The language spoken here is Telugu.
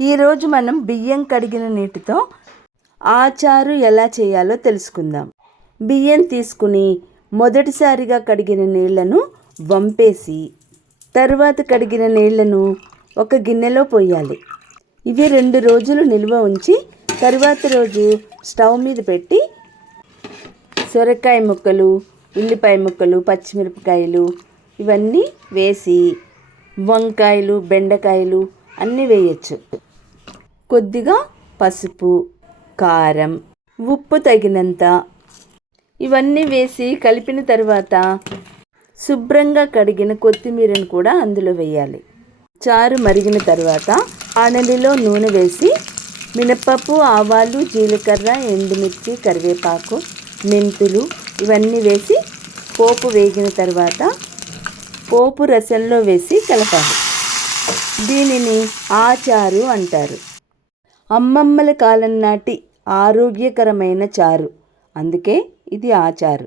ఈరోజు మనం బియ్యం కడిగిన నీటితో ఆచారు ఎలా చేయాలో తెలుసుకుందాం. బియ్యం తీసుకుని మొదటిసారిగా కడిగిన నీళ్లను వంపేసి తర్వాత కడిగిన నీళ్లను ఒక గిన్నెలో పోయాలి. ఇవి 2 రోజులు నిల్వ ఉంచి తర్వాత రోజు స్టవ్ మీద పెట్టి సొరకాయ ముక్కలు, ఉల్లిపాయ ముక్కలు, పచ్చిమిరపకాయలు ఇవన్నీ వేసి వంకాయలు, బెండకాయలు అన్నీ వేయచ్చు. కొద్దిగా పసుపు, కారం, ఉప్పు తగినంత ఇవన్నీ వేసి కలిపిన తర్వాత శుభ్రంగా కడిగిన కొత్తిమీరను కూడా అందులో వేయాలి. చారు మరిగిన తర్వాత ఆనలిలో నూనె వేసి మినపప్పు, ఆవాలు, జీలకర్ర, ఎండుమిర్చి, కరివేపాకు, మెంతులు ఇవన్నీ వేసి పోపు వేగిన తర్వాత పోపు రసంలో వేసి కలపాలి. దీనిని ఆచారు అంటారు. అమ్మమ్మల కాలం నాటి ఆరోగ్యకరమైన చారు, అందుకే ఇది ఆచారు.